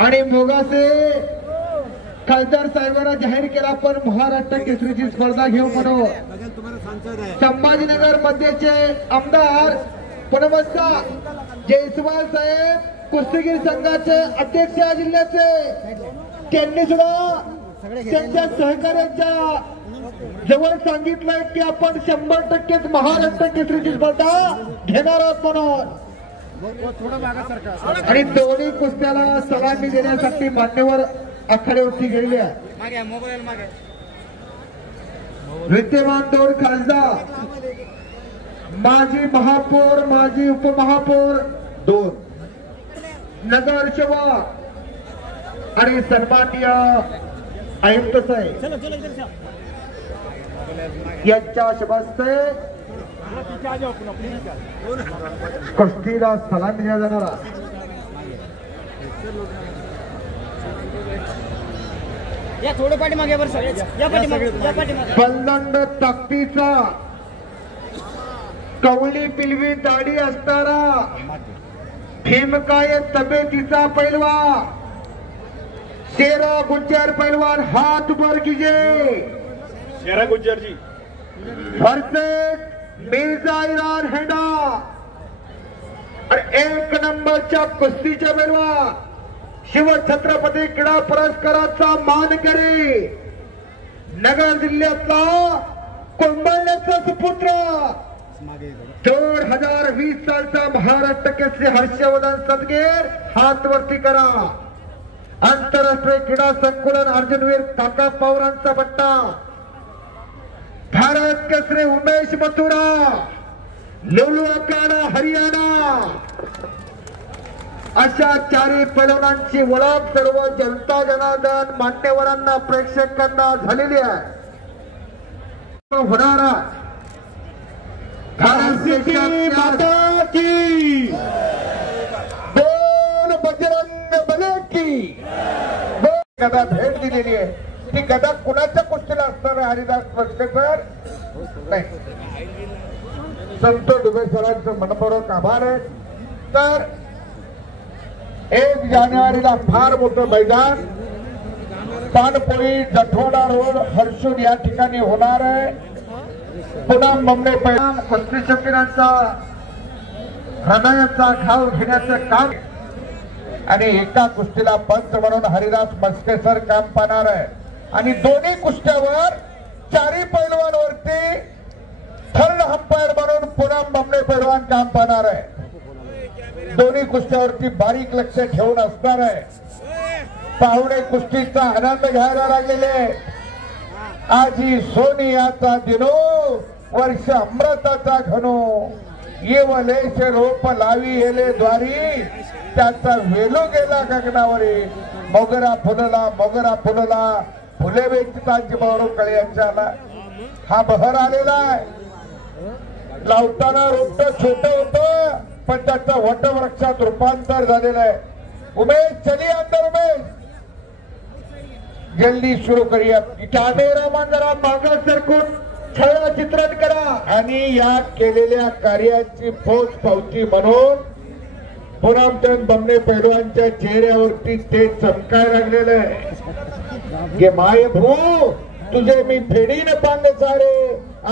आणि मोगासे खासदार साहेबांना जाहीर केला पण महाराष्ट्र केसरीची स्पर्धा घेऊ म्हणून संभाजीनगर मध्येचे आमदार पनमस्ता जयस्वाल साहेब कुस्तीगीर संघाचे अध्यक्ष या जिल्ह्याचे त्यांनी सुद्धा त्यांच्या सहकार्यांच्या जवळ सांगितलंय की आपण 100%च महाराष्ट्र केसरीची स्पर्धा घेणार आहोत म्हणून आणि दोन्ही कुस्त्याला सलामी देण्यासाठी मान्यवर आखाड्यावरती गेलेले आहे। विद्यमान दोन खासदार माजी महापौर माजी उपमहापौर दोन नगरसेवक आणि सन्माननीय आयुक्त साहेब यांच्या शुभहस्ते कुस्तीला सलामी दिला जाणारा या थोडं पाठीमागे वर सर या पाठीमागे बलदंड ताकदीचा कवली पिलवी दाढी असणारा भीमकाय तब्येतीचा पैलवा शेरा गुज्जर पैलवान हाथ वर कीजिए। शेरा गुज्जर जी वर्सेस मिर्जा इरान हेडा और 1 नंबरच्या कुस्तीच्या पैलवान शिव छत्रपती क्रीडा पुरस्काराचा मानकरी नगर जिल्ह्यातला कोंबडण्याचा सुपुत्र 2020 सालचा महाराष्ट्र केसरी हर्षवर्धन सदगीर हात वरती करा। आंतरराष्ट्रीय क्रीडा संकुलन अर्जुनवीर काका पवारांचा पट्टा भारत केसरी उमेश मथुरा लुलू अखाडा हरियाणा अशा चारही पैलवानांची ओळख सर्व जनता जनार्दन मान्यवरांना प्रेक्षकांना झालेली आहे। होणारा भारत माता की दोन बजरंग बले की गदा भेट दिलेली आहे। ती गदा कुणाच्या कुस्तीला असणार आहे हरिदास पक्षकर नाही संतोष दुबे सरांचं मनपूर्वक आभार आहे। तर 1 जानेवारीला फार मोठं मैदान पानपोळी जठोडा रोड हर्षूर या ठिकाणी होणार आहे। पुन्हा मुंबई पैलवान कुस्ती शौकीनांचा हृदयाचा घाव घेण्याचं काम आणि एका कुस्तीला पंच म्हणून हरिदास मस्केसर काम पाहणार आहे आणि दोन्ही कुस्त्यावर चारही पैलवानवरती थर्ड अंपायर म्हणून पुन्हा मुंबई पैलवान काम पाहणार आहे। दोन्ही कुस्त्यावरती बारीक लक्ष ठेवून असणार आहे। पाहुणे कुस्तीचा आनंद घ्यायला लागलेले आज ही सोनियाचा दिनो वर्ष अमृताचा घनो येवलेश रोप लावी येले द्वारी त्याचा वेलो गेला गगनावरी मोगरा फुलला फुले वेचितांची बरोबर कळ्यांच्या हा बहर आलेला आहे। लावताना रोपट छोटं होतं पण त्याचं वटवृक्षात रूपांतर झालेलं आहे। उमेश चलिए अंदर उमेश जल्दी सुरू करूया। कॅमेरामॅन जरा मागं सरकून छायाचित्रण करा आणि या केलेल्या कार्याची पोच पावती म्हणून पुनमचंद बमणे पैलवानच्या चेहऱ्यावरती ते चमकाय लागलेलं आहे की माय भू तुझे मी फेडीन पांग सारे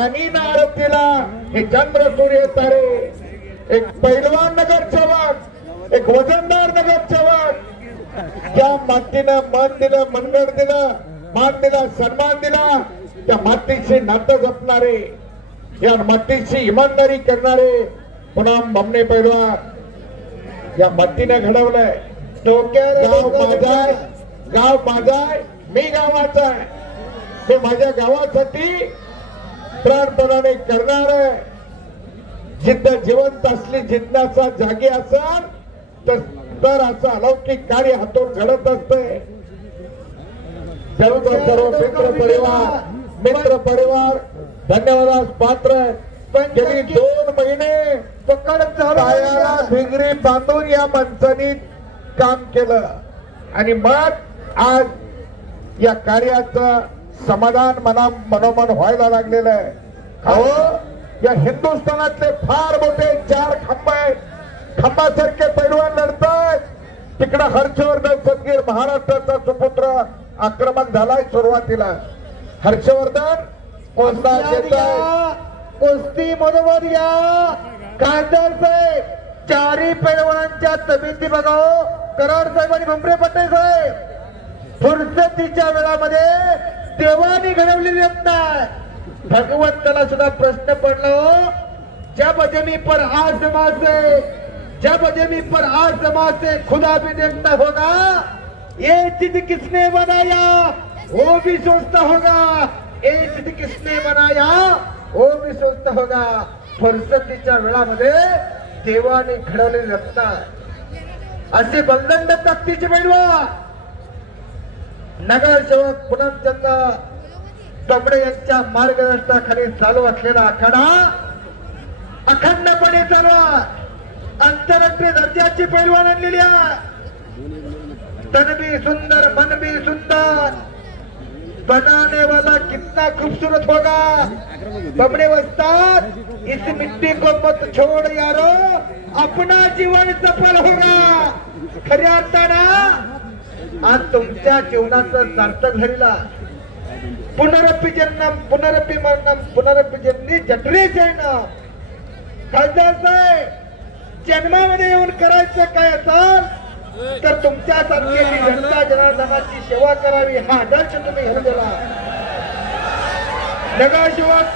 आणि ना आरतीला हे चंद्र सूर्य तारे। एक पैलवान नगरसेवक एक वजनदार नगरसेवक त्या मातीनं मन दिलं मनगड दिलं मान दिला सन्मान दिला त्या मातीशी नातं जपणारे या मातीशी इमानदारी करणारे पुन्हा बमणे पैलवान या मातीने घडवलंय। गाव माझा मी गावाचा आहे। मी माझ्या गावासाठी प्राणपणाने करणार आहे। जिद्द जिवंत असली जिज्ञासा जागी असेल तर असं अलौकिक कार्य हातून घडत असते। सर्व मित्र परिवार धन्यवादास पात्र गेली 2 महिने पायाला भिंगरी बांधून या माणसांनी काम केलं आणि मग आज या कार्याचं समाधान मनोमन व्हायला लागलेलं आहे। अहो या हिंदुस्थानातले फार मोठे 4 खंब आहेत। खंबासारखे पैलवान लढतात तिकडं हर्षवर्धन सदगीर महाराष्ट्राचा सुपुत्र आक्रमक झालाय सुरुवातीला. हर्षवर्धन कोणता कुस्ती बरोबर या खासदार साहेब चारी पैलवानांच्या तब्येती बघाव कराड साहेब आणि भुमरे पटेल साहेब. फुरसतीच्या वेळामध्ये देवानी घडवलेली नाही. भगवंताला सुद्धा प्रश्न पडला ज्या बजे मी पर आसमां से जब जमी पर आसमां से खुदा भी देखता होगा. ये चित किसने बनाया वो भी सोचता होगा. ये चित किसने बनाया वो भी सोचता होगा. फुरसतीच्या वेळामध्ये देवाने घडवलेले रत्न असे बलदंड ताकदीचे पैलवान नगरसेवक पूनमचंद तोमडे यांच्या मार्गदर्शनाखाली चालू असलेला आखाडा अखंडपणे चालू आहे. आंतरराष्ट्रीय दर्जाची पैलवान आणलेली आहे. तन भी सुंदर मन भी सुंदर बनाने वाला कितना खूबसूरत होगा. बमड़े वस्ताद इस मिट्टी को मत छोड़ यारो अपना जीवन सफल होगा. खऱ्या अर्थानं आज तुमच्या जीवनाचं सार्थक झालेला. पुनरपि जन्म पुनरपि मरणम पुनरपि जन्मी जठरे जैन. खासदार साहेब जन्मामध्ये येऊन करायचं काय असाल तर तुमच्यासारखी जनता जनार्दनाची सेवा करावी हा आदर्श तुम्ही घेऊन दिला. नगरसेवक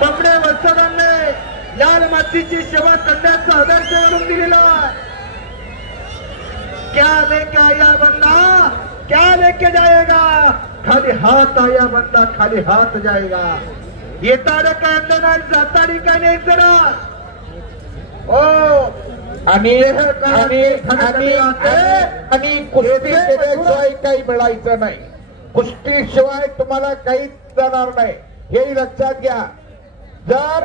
बमडे वस्तादांनी लाल मातीची सेवा करण्याचा आदर्श घडून दिलेला. क्या लेके आया बंदा क्या लेके जाएगा. खाली हात आया बंदा खाली हात जाएगा. येताना काय अंदर जाताना काय नाही जरा आणि कुस्ती केल्याशिवाय काही मिळायचं नाही. कुस्तीशिवाय तुम्हाला काहीच जाणार नाही हेही लक्षात घ्या. जर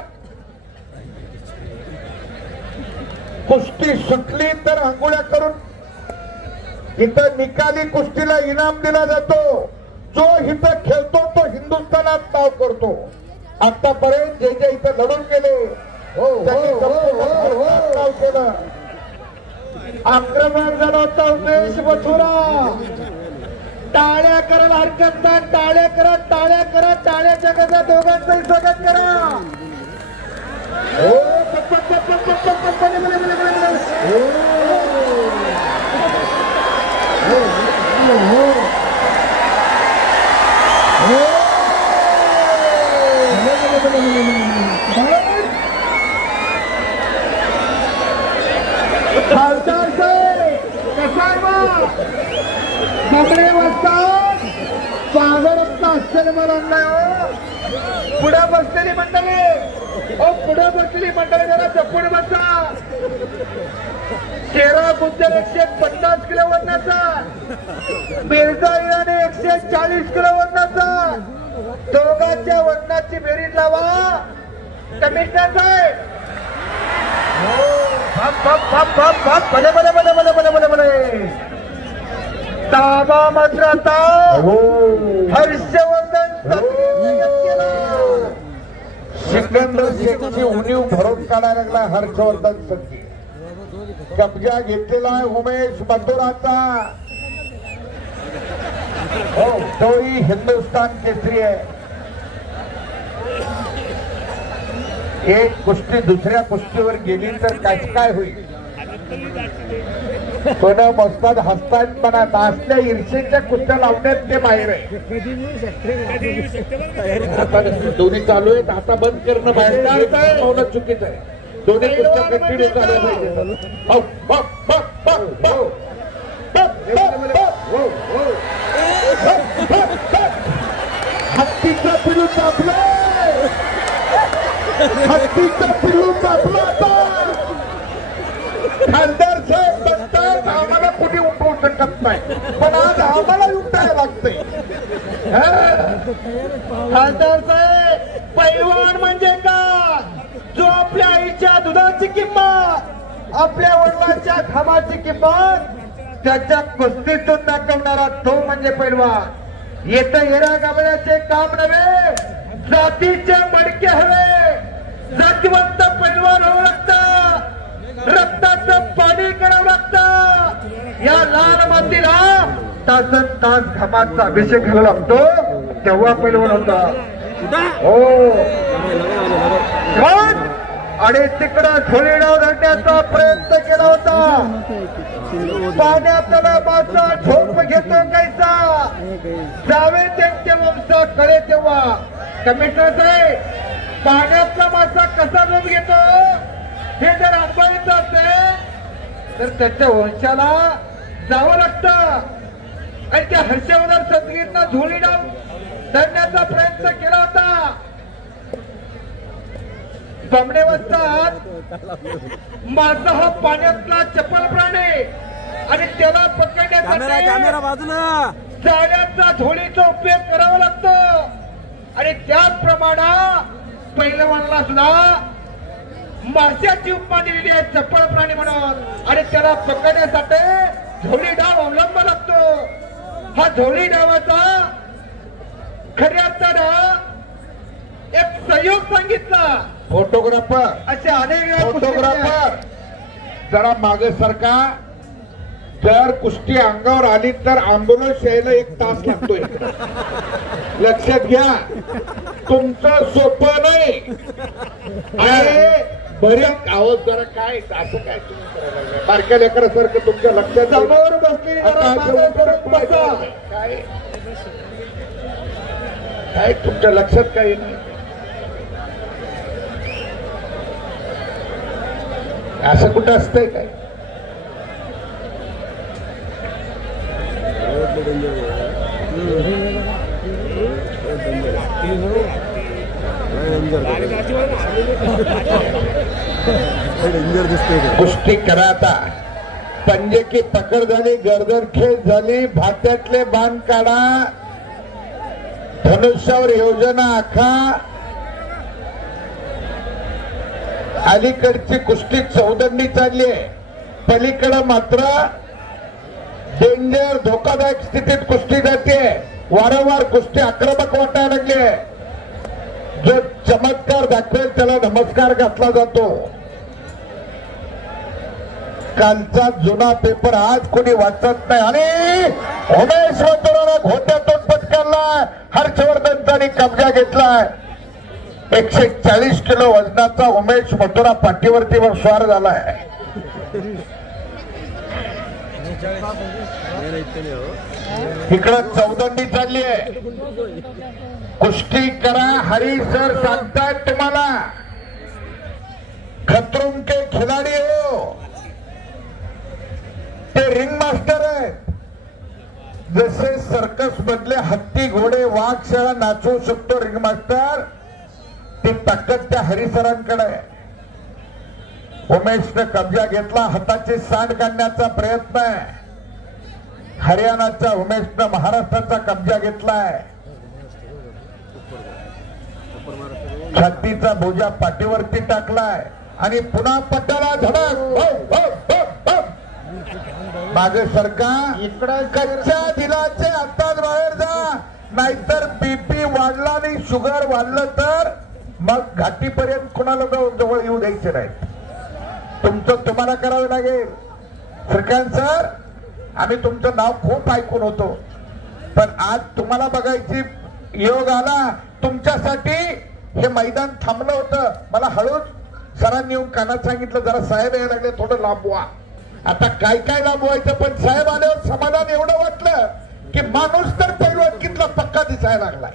कुस्ती सुटली तर आंघोळ्या करून इथं निकाली कुस्तीला इनाम दिला जातो. जो इथं खेळतो तो हिंदुस्थानात नाव करतो. आतापर्यंत जे जे इथं लढून गेले नाव केलं. आक्रमण झाला होता उमेश मथुरा. टाळ्या करायला हरकत नाही. टाळ्या करा टाळ्या करा टाळ्याच्या गजा दोघांचंही स्वागत करा. खासदार साहेब कसा बमडे वस्ताद पागरत्न असलेले मला पुढे बसलेली मंडळी पुढे बसलेली मंडळी जरा जपून बसा. शेरा गुज्जर 150 किलो वजनाचा मिर्झा इराणी 140 किलो वजनाचा. दोघांच्या वजनाची बेरीज लावा. कमिशनर साहेब भले भले भले भले भले भले भले ताबा मात्र आता हर्षवर्धन सिकंदर शेखची उणीव भरून काढायला लागला. हर्षवर्धन सदगीर कब्जा घेतलेला आहे उमेश मथुराचा. हो तोही हिंदुस्थान केसरी आहे. एक कुस्ती दुसऱ्या कुस्तीवर गेली तर काय होईल. कोणा मस्ताद हसतायत म्हणत असल्या ईर्षेच्या कुस्त्या लावण्यात ते बाहेर आहे. दोन्ही चालू आहेत. आता बंद करणं बाहेर चुकीचं आहे. दोन्ही कुस्त्या कंटिन्यू चालू पाहिजे. हत्तीचा पिलू कापला. हत्तीचा पिलू कापला. खासदार साहेब बसतात आम्हाला कुठे उठवू शकत नाही पण आज आम्हाला उठायला लागते. खासदार साहेब पैलवान म्हणजे का जो आपल्या आईच्या दुधाची किंमत आपल्या वडिलांच्या घामाची किंमत त्याच्या कुस्तीतून दाखवणारा तो म्हणजे पैलवान. येतं येरा गाबड्याचे काम नव्हे जातीचे मडके हवे. जातीवंत पैलवान होऊ लागतं. रक्ताचं पाणी करावं लागतं. या लाल मातीला तासन तास घामाचा अभिषेक घालावा लागतो तेव्हा पैलवान होता. हो आणि तिकडं झोळी डाव धरण्याचा प्रयत्न केला होता. पाण्यातला मासा झोप घेतो कैसा जावे त्यांचे वंश कळे तेव्हा. कमिशनर साहेब पाण्यातला मासा कसा झोप घेतो हे जर अनुभवायचं असेल तर त्याच्या वंशाला जावं लागतं. आणि त्या हर्षवर्धन सदगीरनं झोळी डाव धरण्याचा प्रयत्न केला होता. जमणे वाजतात मासा हा पाण्यातला चपल प्राणी आणि त्याला पकडण्यासाठी बाजूला जाळ्याचा झोळीचा उपयोग करावा लागतो. आणि त्याचप्रमाणे पैलवानाला सुद्धा माशाची उपमा दिलेली आहे चपळ प्राणी म्हणून. आणि त्याला पकडण्यासाठी झोळी डाव अवलंब लागतो. हा झोळी डावाचा खऱ्या अर्थानं एक संयोग सांगितला. फोटोग्राफर अशा अनेक वेळा फोटोग्राफर जरा मागे सरका. जर कुस्ती अंगावर आली तर अँब्युलन्स यायला 1 तास लागतोय. लक्षात घ्या तुमचं सोपं नाही. आणि बरेच आवाज जरा काय असं काय तुम्ही करायला लागलाय? बारक्या लेकरासारखं तुमच्या लक्षात समोर बसलेली जरा मागे सरक बसा. काय तुमच्या लक्षात काही नाही. असं कुठं असतंय काय? कुस्ती करा आता. पंजे की पकड झाली, गर्दन खेच झाली, भात्यातले बाण काढा, धनुष्यावर योजना आखा. अलीकडची कुस्ती चौदंडी चालली आहे. पलीकडे मात्र डेंजर धोकादायक स्थितीत कुस्ती जाते. वारंवार कुस्ती आक्रमक वाटायला लागली आहे. जो चमत्कार दाखवेल त्याला नमस्कार घातला जातो. कालचा जुना पेपर आज कोणी वाचत नाही. आणि उमेश मथुरानं घोट्यातून पटकावला. हर्षवर्धनचा कब्जा घेतलाय. 140 किलो वजनाचा उमेश मथुरा पाठीवरती स्वार झालाय. इकडं चौदंडी चालली आहे. कुस्ती करा. हरी सर सांगतात तुम्हाला खतरों के खिलाडी हो. ते रिंग मास्टर आहेत. जसे सर्कस मधले हत्ती घोडे वाघ शेळा नाचवू शकतो रिंग मास्टर, ती ताकद त्या हरिसरांकडे आहे. उमेशने कब्जा घेतला. हाताची सांड काढण्याचा प्रयत्न आहे. हरियाणाच्या उमेशने महाराष्ट्राचा कब्जा घेतलाय. छातीचा बोजा पाठीवरती टाकलाय आणि पुन्हा पट्टाला धडक. मागे सरका. कच्च्या दिलाचे आत्ताच बाहेर जा, नाहीतर बीपी वाढला आणि शुगर वाढलं तर मग घाटीपर्यंत कोणाला जवळ येऊ द्यायचे नाही. तुमचं तुम्हाला करावं लागेल. श्रीकांत सर, आम्ही तुमचं नाव खूप ऐकून होतो, पण आज तुम्हाला बघायची योग आला. तुमच्यासाठी हे मैदान थांबलं होतं. मला हळूच सरांनी येऊन कानात सांगितलं जरा साहेब यायला लागले, थोडं लांबवा. आता काय काय लांबवायचं, पण साहेब आल्यावर समाधान एवढं वाटलं की माणूस तर पैलवानकीतला पक्का दिसायला लागलाय.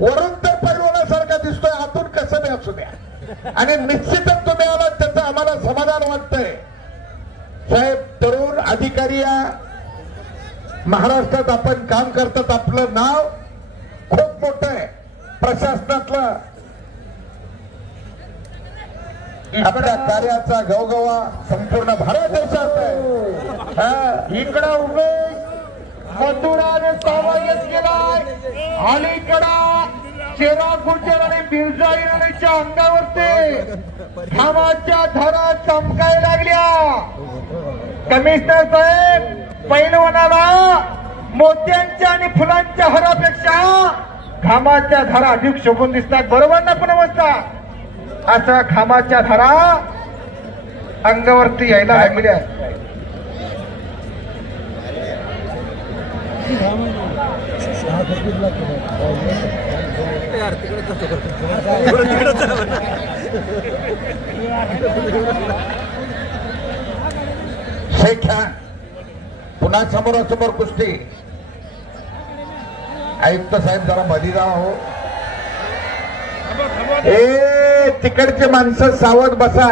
वरून तर पैलवानासारखा दिसतोय, आतून कसं बी असू द्या. आणि निश्चितच तुम्ही आलात त्याचं आम्हाला समाधान वाटतंय. साहेब, तरुण अधिकारी या महाराष्ट्रात आपण काम करतात. आपलं नाव खूप मोठं आहे प्रशासनातलं. आपल्या कार्याचा गवगवा संपूर्ण भारत देशात आहे. इकडं उमेश मथुराने समावेश केलाय. अलीकडा चेरा गुर्जर आणि बिरजा इराणीच्या अंगावरती घामाच्या धारा चमकायला लागल्या. कमिशनर साहेब, पैलवानाला मोत्यांच्या आणि फुलांच्या हारापेक्षा घामाच्या धारा अधिक शोभून दिसतात. बरोबर ना पण अवस्था? अशा घामाच्या धारा अंगावरती यायला लागल्या. शेख पुन्हा समोरासमोर कुस्ती. आयुक्त साहेब जरा मधी जावा हो. ए तिकडचे माणसं सावध बसा.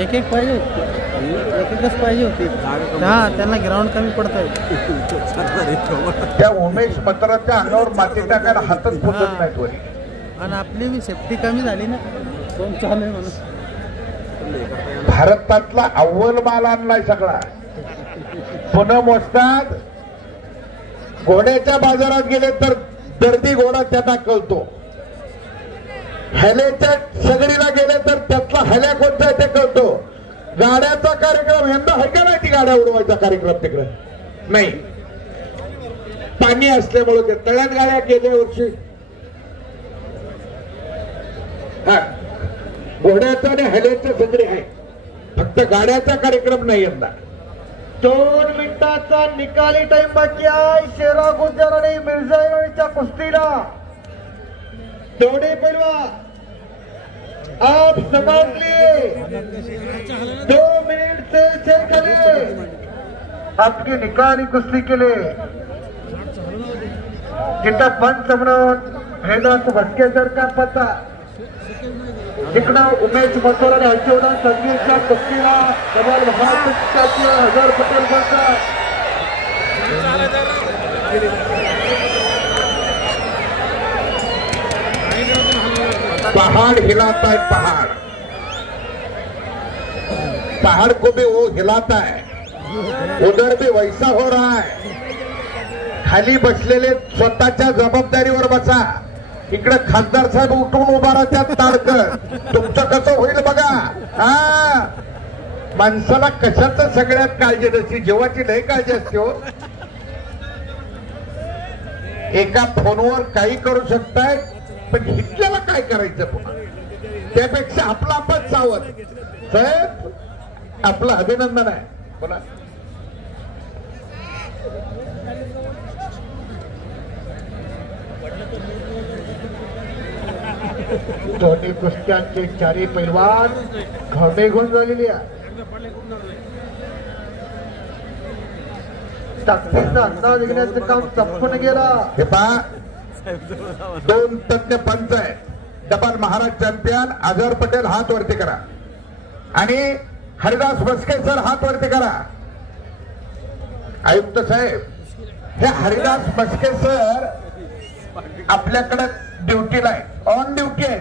एक एक पाहिजे एक एकच पाहिजे होती. हा त्यांना ग्राउंड कमी पडतंय. त्या उमेश मत्राच्या अंगावर माती टाकायला हातच फुटत नाहीत वरी. आणि आपली बी सेफ्टी कमी झाली ना. कोण चालू आहे म्हणून भारतातला अव्वल माल आणलाय सगळा. पुन्हा मोजतात. घोड्याच्या बाजारात गेले तर दर्दी घोडा त्यांना कळतो. हॅलेच्या सगळीला गेले तर त्यातला हॅल्या कोणता आहे ते कळतो. गाड्याचा कार्यक्रम यंदा आहे का नाही ती गाड्या उडवायचा कार्यक्रम तिकडे नाही. पाणी असल्यामुळे ते तळ्यात गाड्या गेल्या वर्षी घोड्याचा आणि हॅलेच्या सगळे आहे. फक्त गाड्याचा कार्यक्रम नाही यंदा. 2 मिनिटाचा निकाली टाइम बाकी आहे. शेरा गुजर आणि मिर्झाच्या कुस्तीला दोन्ही पैलवान आप समझ लिए 2 मिनट से खाली आपकी निकाली कुस्ती के लिए जिथं पंच म्हणून हेदास भटकेसर का पत्ता तिकडं उमेश मथोर आणि हर्षवर्धन संगीतच्या कुस्तीला डबल हजार पटेल करतात. पहाड़ हिलाता है. पहाड़ को भी वो हिलाता है. उधर भी वैसा हो रहा है. खाली बसलेले स्वतःच्या जबाबदारीवर बसा. इकडे खासदार साहेब उठून उभा राहतात ताडकर. तुमचं कसं होईल बघा. हा माणसाला कशाच सगळ्यात काळजी नसते. जेव्हाची लय काळजी असते हो. एका फोनवर काही करू शकताय पण हिटल्याला काय करायचं पुन्हा. त्यापेक्षा आपला आपण सावध. साहेब आपलं अभिनंदन आहे. बोला. दोन्ही कुस्त्यांचे चारी पैलवान घाटे घेऊन झालेली आहे. ताकदीचा अंदाज घेण्याचं काम संपूर्ण गेला. हे पहा 2 तज्ञ पंच आहेत. डबल महाराज चॅम्पियन अजहर पटेल हात वरती करा आणि हरिदास मस्के सर हात वरती करा. आयुक्त साहेब हे हरिदास मस्के सर आपल्याकडे ड्युटीला आहे. ऑन ड्युटी आहे.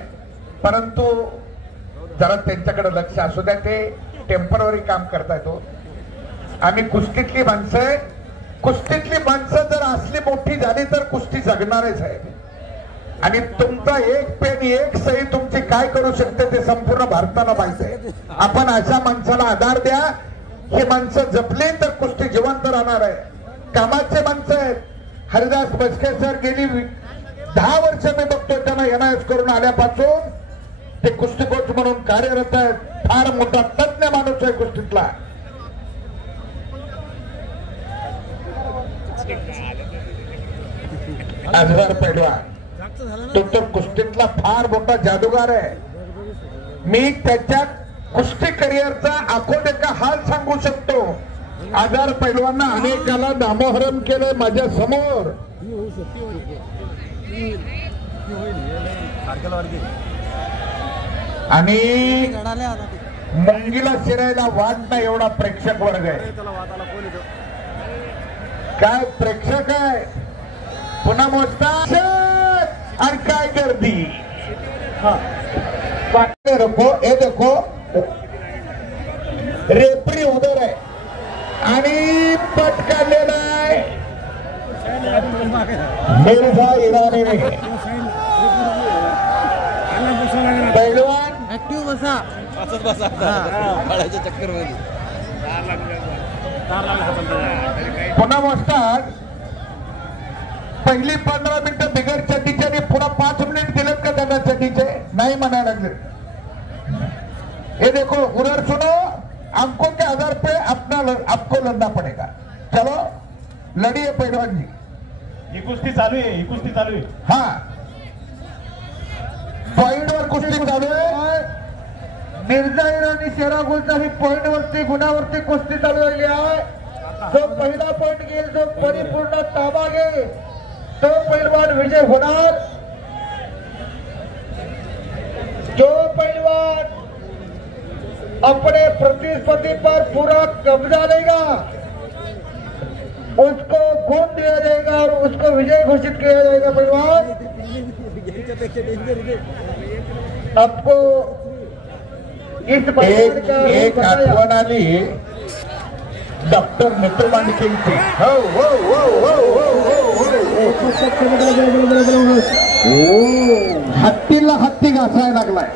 परंतु जरा त्यांच्याकडे लक्ष असू द्या. ते टेम्पररी काम करतायत हो. आम्ही कुस्तीतली माणसं जर असली मोठी झाली तर कुस्ती जगणारच आहे. आणि तुमचा एक पेन एक सही तुमची काय करू शकते ते संपूर्ण भारताला माहिती आहे. आपण अशा माणसाला आधार द्या. ही माणसं जपली तर कुस्ती जिवंत राहणार आहे. कामाचे माणसं आहेत. हरिदास मस्के सर गेली 10 वर्ष मी बघतोय त्यांना NIS करून आल्यापासून ते कुस्ती कोच म्हणून कार्यरत आहेत. फार मोठा तज्ञ माणूस आहे कुस्तीतला. अजहर पैलवान तो तर कुस्तीतला फार मोठा जादूगार आहे. मी त्याच्या कुस्ती करिअरचा आखोदेखा हाल सांगू शकतो. अजहर पैलवानना अनेकाला नामोहरम केले माझ्या समोर. आणि मुंगीला शिरायला वाट नाही एवढा प्रेक्षक वर्ग आहे. काय प्रेक्षक आहे. पुन्हा मोजतात आणि काय गर्दी. रखो हे देखो रेफरी उधर आहे आणि पट काढलेला आहे मिर्झा इराणी ने. पैलवान ऍक्टिव्ह बसा. चक्कर पुन्हा मोजतात. पहिली 15 मिनिटं बिगर चड्डीच्या पुन्हा 5 मिनिट दिलेत का त्यांना नहीं मनाने लगे। ये देखो उधर सुनो, अंकों के आधार पे आपको लड़ना पड़ेगा। चलो लड़िए पहलवान जी। ही कुस्ती चालू आहे, ही कुस्ती चालू आहे। हाँ पॉइंट वर कुस्ती चालू आहे। मिर्झा इराणी शेरा गुलजारी पॉइंट वरती गुणावरती कुस्ती चालू झाली आहे। जो पहिला पॉइंट घेईल, जो परिपूर्ण ताबा घेईल, तो पैलवान विजय होणार। जो पैलवान अपने प्रतिस्पर्धी पर पूरा कब्जा लेगा उसको गुण दिया जाएगा और उसको विजय घोषित किया जाएगा। पैलवान आपको इस एक आठवण आली डॉक्टर नेत्रमांडकेंची। हो हो हो हो हो हत्तीला हत्ती घासायला लागलाय।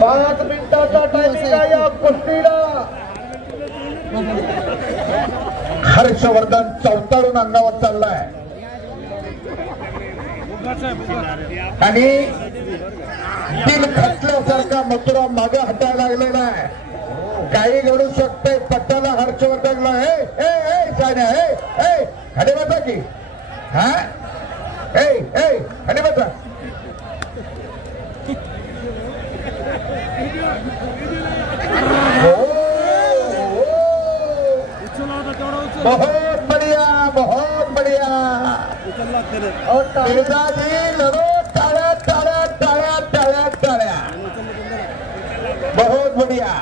पाच मिनिटाचा टायमिंग आहे या कुस्तीला। हर्षवर्धन चौताळून अंगावर चाललाय आणि दिल खचल्यासारखा मथुरा मागे हटायला लागलेला आहे। काही घडू शकते पट्ट्याला हर्षवर्धनला। सान्या हडे बसा की हा हडे बसा। बहुत बढ़िया बहुत बढ़िया। मिर्झा जी लड़ो, टाळ्या टाळ्या टाळ्या टाळ्या टाळ्या। बहुत बढ़िया,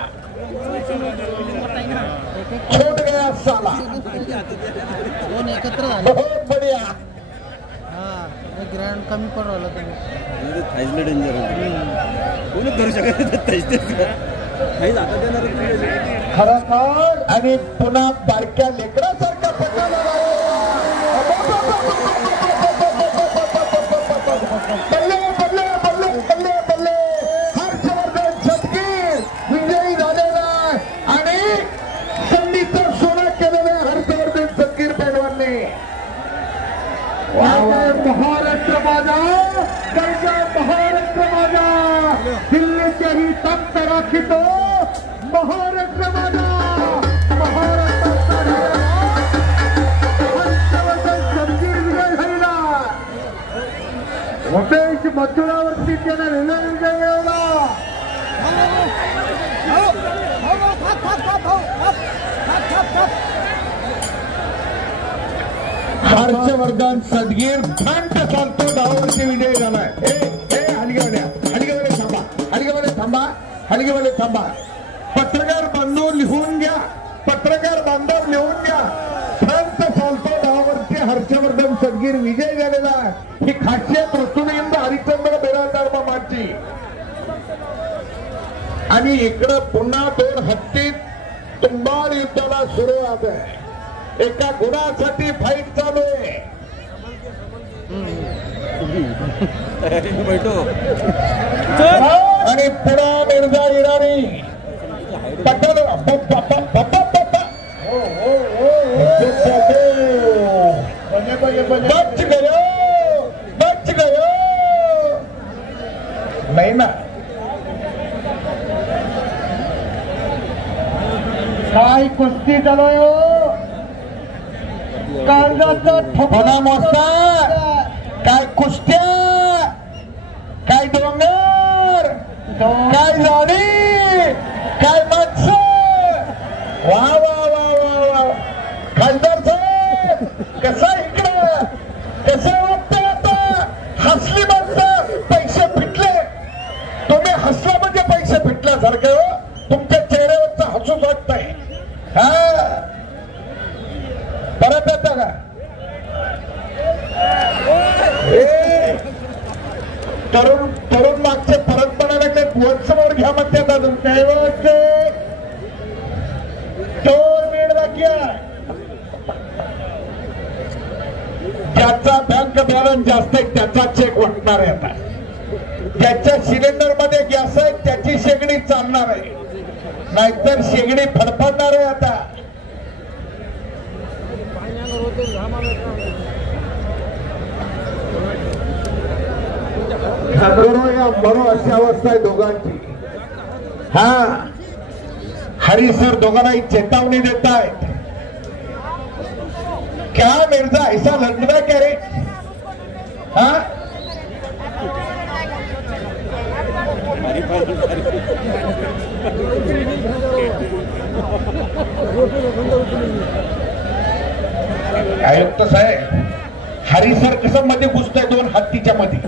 छूट गया साला। बहुत बढ़िया। हाँ ग्रँड कमी पडवलं तुम्ही। थाईजला डेंजर कोणच धरू शकत नाही। खरं आणि पुन्हा बारक्या लेकरासारख्या पटाला बल्ले बल्ले बल्ले बल्ले बल्ले। हर्षवर्धन सदगीर विजयी झालेला आणि संधीचं सोनं केलेलं हर्षवर्धन सदगीर पैलवानने। महाराष्ट्र माझा, महाराष्ट्र माझा, दिल्लीच्याही तख्त राखितो महाराष्ट्र माझा। महाराष्ट्राचा हर्षवर्धन सदगीर विजय झालेला। उमेश मथुरावरती त्याने विजय मिळवला। हर्षवर्धन सदगीर घंट चालतो धावावरती विजय झालाय। हलगेवाले थांबा, हलगेवाले थांबा, हलगेवाले थांबा। पत्रकार बांधव लिहून घ्या, पत्रकार बांधव लिहून घ्या। घंट चालतो धावावरती हर्षवर्धन सदगीर विजय झालेला। ही खासियत ऋतुविंद हरिश्चंद्र बेरादार मामाची। आणि इकडं पुन्हा दोन हत्तीत तुंबाळ युद्धाला सुरुवात आहे। एका गुणासाठी फाईट चालू आहे। आणि पुन्हा मिर्झा इराणी पटल बच गयो बच गयो नाही ना। काय कुस्ती चालू आहे हो। काळजाचा ठोका मोठा काय कुस्त्या, काय डोंगर, काय झाडी, काय माणसं। वा वा वा वा वा। खासदार साहेब कसा इकडं कसं वाटतं आता? हसली माणसं पैसे फिटले। तुम्ही हसला म्हणजे पैसे फिटल्यासारखे हो। तुमच्या चेहऱ्यावरचं हसूच वाटतंय। हा परत येतं का? तरुण तरुण मागचे परत म्हणायला लागले वरसमोर घ्या म्हणते दादू। शेवटचे 2 मिनिट बाकी आहे। ज्याचा बँक बॅलन्स जास्त आहे त्याचा चेक वाटणार आहे आता। ज्याच्या सिलेंडर मध्ये गॅस आहे त्याची शेगडी चालणार आहे। नाहीतर शेगडी फडफडणार आहे आता. घाबरो या मरो अशी अवस्था आहे दोघांची. हा हरी सर दोघांनाही चेतावणी देत आहेत. क्या मिर्जा ऐसा लग रहा क्या रे? हा आयुक्त साहेब हरिसर कसं मध्ये घुसतोय दोन हत्तीच्या मध्ये.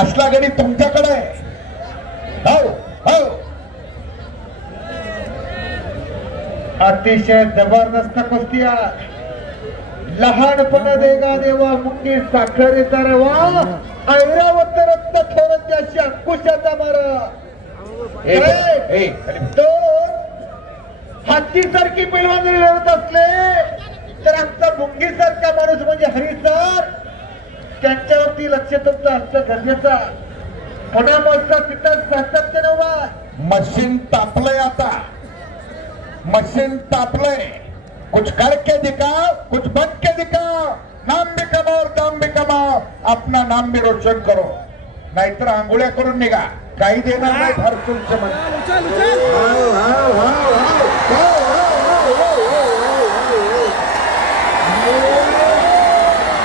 असला गडी तुमच्याकडे आहे. हो हो अतिशय जबरदस्त कुस्ती आहे. लहानपण देगा देवा मुंगी साखरेचा रवा ऐरावत रक्त थोडं त्याशी अंकुशाचा मारा. दोन हत्तीसारखी पैलवान जरी लढत असले तर आमचा मुंगी सारखा माणूस म्हणजे हरिसर त्यांच्यावरती लक्ष तुमचं असणं गरजेचं. पुन्हा मोठा तिथं सातत्य नव्हा. मशीन तापलंय आता. मशीन तापलंय. कुछ करके दिखाओ कुछ बन के दिखाओ. नाम भी कमाओ और दाम भी कमाओ. अपना नाम भी रोशन करो. नाहीतर आंघोळ्या करून निघा. काही देणार नाही हरकुलच्या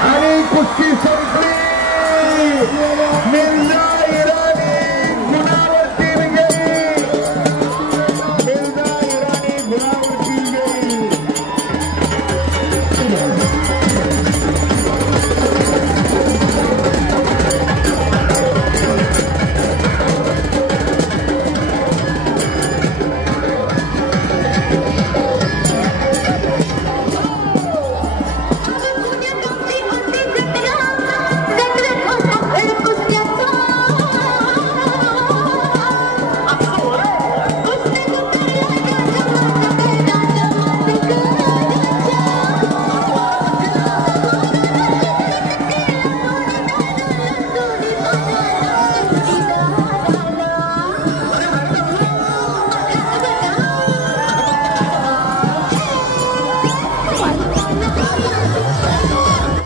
आणि कुस्ती संपली.